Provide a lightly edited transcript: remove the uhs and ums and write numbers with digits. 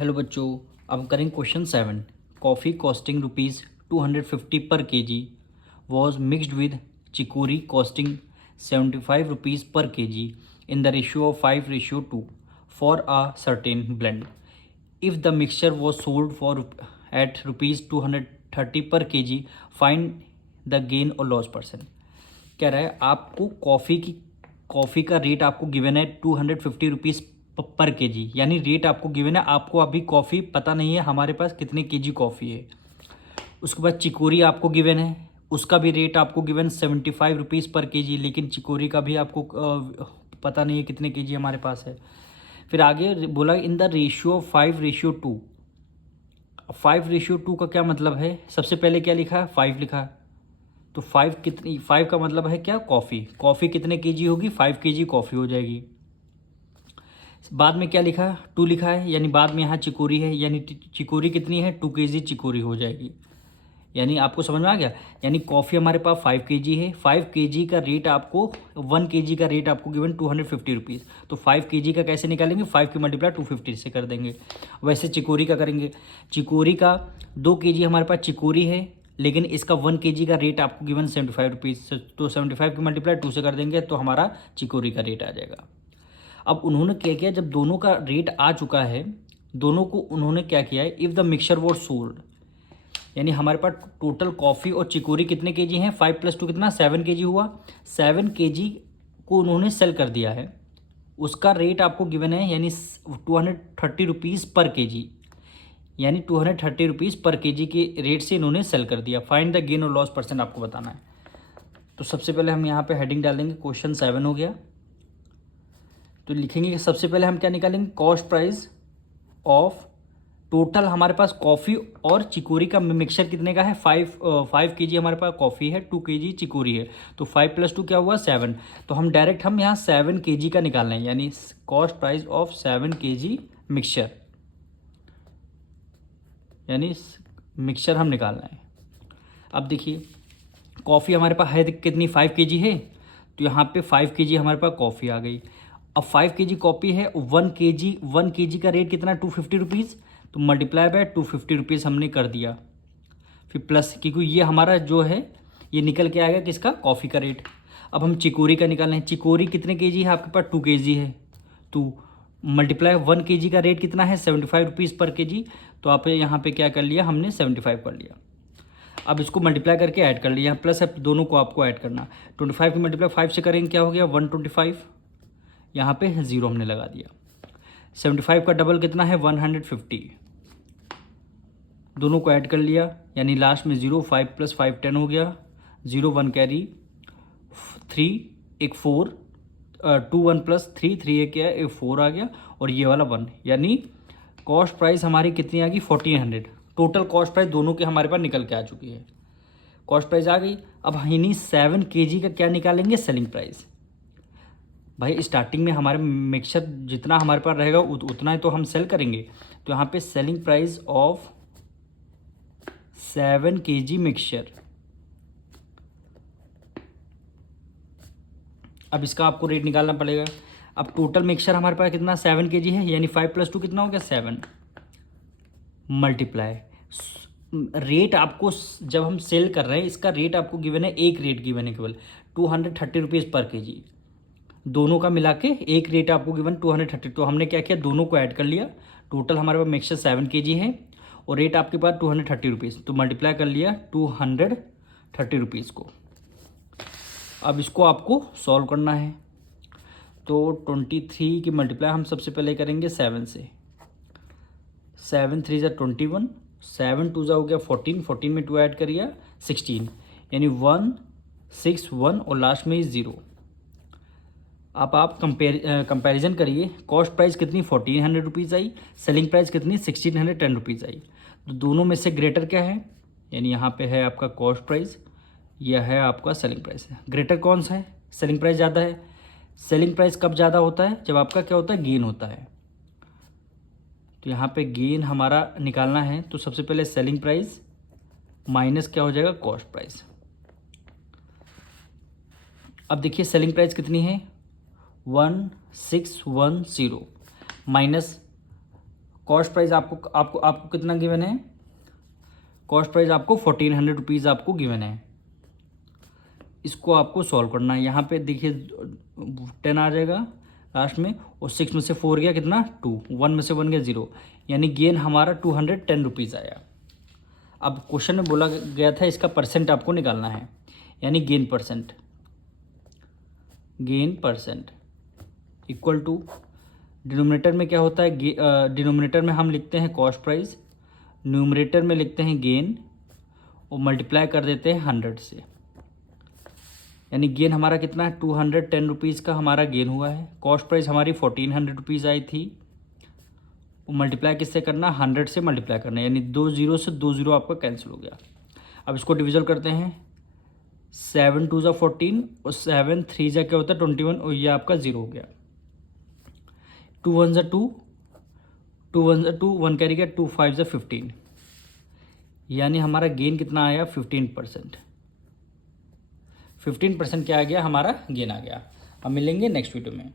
Hello बच्चों, अब करेंगे question 7। Coffee costing ₹250 per KG was mixed with chicory costing ₹75 per KG in the ratio of 5:2 for a certain blend. If the mixture was sold for at ₹230 per KG, find the gain और loss percent. कह रहा है आपको coffee का rate आपको given है ₹250 per KG, यानी rate आपको गिवन है। आपको अभी कॉफ़ी पता नहीं है हमारे पास कितने केजी कॉफ़ी है। उसके बाद चिकोरी आपको गिवन है, उसका भी रेट आपको गिवन ₹75 पर केजी, लेकिन चिकोरी का भी आपको पता नहीं है कितने केजी हमारे पास है। फिर आगे बोला इन द रेशियो 5:2। 5:2 का क्या मतलब है? सबसे पहले क्या लिखा है? 5 लिखा है। तो 5 का मतलब है क्या? कॉफ़ी कितने केजी होगी? 5 केजी कॉफ़ी हो जाएगी। बाद में क्या लिखा? 2 लिखा है, यानी बाद में यहाँ चिकोरी है, यानी चिकोरी कितनी है? 2 केजी चिकोरी हो जाएगी। यानी आपको समझ में आ गया? यानी कॉफ़ी हमारे पास 5 केजी है। 5 केजी का रेट आपको 1 केजी का रेट आपको गिवन ₹250। तो 5 केजी का कैसे निकालेंगे? 5 की मल्टीप्लाई 250 से कर देंगे। वैसे चिकोरी का करेंगे। चिकोरी का 2 केजी हमारे पास चिकोरी है, लेकिन इसका 1 केजी का रेट आपको गिवन ₹75। तो 75 की मल्टीप्लाई 2 से कर देंगे तो हमारा चिकोरी का रेट आ जाएगा। अब उन्होंने क्या किया, जब दोनों का रेट आ चुका है, दोनों को उन्होंने क्या किया है, if the mixture was sold, यानी हमारे पास टोटल कॉफ़ी और चिकोरी कितने केजी हैं? 5 + 2 कितना? 7 केजी हुआ। 7 केजी को उन्होंने सेल कर दिया है। उसका रेट आपको गिवन है, यानी ₹230 पर केजी, यानी ₹230 पर केजी के रेट से इन्होंने सेल कर दिया। फाइंड द गेन और लॉस परसेंट आपको बताना है। तो सबसे पहले हम यहाँ पे हेडिंग डाल देंगे, क्वेश्चन 7 हो गया। तो लिखेंगे कि सबसे पहले हम क्या निकालेंगे? कॉस्ट प्राइस ऑफ टोटल हमारे पास कॉफ़ी और चिकोरी का मिक्सचर कितने का है? 5 केजी हमारे पास कॉफ़ी है, 2 केजी चिकोरी है। तो 5 + 2 क्या हुआ? 7। तो हम यहाँ 7 केजी का निकालना है, यानी cost price of 7 KG mixture, यानी मिक्सचर हम निकालना है। अब देखिए कॉफ़ी हमारे पास है कितनी? 5 केजी है। तो यहाँ पे 5 केजी हमारे पास कॉफ़ी आ गई। अब 5 केजी कॉफ़ी है, 1 केजी का रेट कितना? ₹250। तो मल्टीप्लाई बाय ₹250 हमने कर दिया। फिर प्लस, क्योंकि ये हमारा जो है ये निकल के आएगा किसका? कॉफ़ी का रेट। अब हम चिकोरी का निकालना है। चिकोरी कितने केजी है आपके पास? 2 केजी है। तो मल्टीप्लाई 1 केजी का रेट कितना है? ₹75 पर केजी। तो आप यहाँ पे क्या कर लिया? हमने 75 कर लिया। अब इसको मल्टीप्लाई करके ऐड कर लिया, यहाँ प्लस है, दोनों को आपको ऐड करना। 25 की मल्टीप्लाई 5 से करेंगे, क्या हो गया? 125। यहाँ पे 0 हमने लगा दिया। 75 का डबल कितना है? 150। दोनों को ऐड कर लिया, यानी लास्ट में 0, 5 + 5 10 हो गया। 0 1 कैरी, 3 एक 4, 2 1 + 3 3 एक क्या है? एक 4 आ गया, और ये वाला 1, यानी कॉस्ट प्राइस हमारी कितनी आ गई? 1400। टोटल कॉस्ट प्राइस दोनों के हमारे पास निकल के आ चुकी है। कॉस्ट प्राइस आ गई। अब इन्हीं 7 केजी का क्या निकालेंगे? Selling price. भाई स्टार्टिंग में हमारे मिक्सचर जितना हमारे पास रहेगा उतना ही तो हम सेल करेंगे। तो यहाँ पे selling price of 7 KG mixture. अब इसका आपको रेट निकालना पड़ेगा। अब टोटल मिक्सचर हमारे पास कितना? 7 केजी है, यानी 5 + 2 कितना हो गया? 7 मल्टीप्लाई रेट आपको जब हम सेल कर रहे हैं, इसका रेट आपको गिवन है, एक रेट गिवन है केवल ₹230 पर केजी। दोनों का मिला के एक रेट आपको गिवन 230। तो हमने क्या किया? दोनों को ऐड कर लिया। टोटल हमारे पास मिक्सचर 7 केजी है और रेट आपके पास ₹230। तो मल्टीप्लाई कर लिया ₹230 को। अब इसको आपको सॉल्व करना है। तो 23 की मल्टीप्लाई हम सबसे पहले करेंगे 7 से। 7 3 = 21, 7 2 हो गया 14, 14 में 2 ऐड करिए 16, यानी 1 6 1 और लास्ट में 0। अब आप कंपैरिजन करिए। कॉस्ट प्राइस कितनी? ₹1400 आई। सेलिंग प्राइस कितनी? ₹1610 आई। तो दोनों में से ग्रेटर क्या है? यानी यहाँ पे है आपका कॉस्ट प्राइस, यह है आपका सेलिंग प्राइस है। ग्रेटर कौन सा है? सेलिंग प्राइस ज़्यादा है। सेलिंग प्राइस कब ज़्यादा होता है? जब आपका क्या होता है? गेन होता है। तो यहाँ पे गेन हमारा निकालना है। तो सबसे पहले सेलिंग प्राइस माइनस क्या हो जाएगा? Cost price. अब देखिए सेलिंग प्राइस कितनी है? 1610 माइनस कॉस्ट प्राइस आपको आपको आपको कितना गिवन है, कॉस्ट प्राइस आपको 1400 रुपीज़ आपको गिवन है। इसको आपको सॉल्व करना है। यहाँ पे देखिए 10 आ जाएगा लास्ट में, और 6 में से 4 गया कितना 2, 1 में से 1 गया 0, यानी गेन हमारा 210 रुपीज़ आया। अब क्वेश्चन में बोला गया था इसका परसेंट आपको निकालना है, यानी gain percent, gain percent equal to denominator में क्या होता है, डिनोमिनेटर में हम लिखते हैं कॉस्ट प्राइस, न्यूमरेटर में लिखते हैं गेन, और मल्टीप्लाई कर देते हैं 100 से, यानी गेन हमारा कितना है 210 रुपीज़ का हमारा गेन हुआ है। कॉस्ट प्राइस हमारी 1400 रुपीज़ आई थी, वो मल्टीप्लाई किससे करना, 100 से मल्टीप्लाई करना, यानी 2 0 से 2 0 आपका कैंसिल हो गया। अब इसको डिविजन करते हैं, 7 2 ज़ा 14 और 7 3 ज़ा क्या होता है 21, और ये आपका 0 हो गया। 2 1 ज़ा 2, 2 1 ज़ा 2, 1 कैरी गया, 2 5 ज़ा 15, यानी हमारा गेन कितना आया 15%। 15% क्या आ गया हमारा गेन आ गया। अब मिलेंगे नेक्स्ट वीडियो में।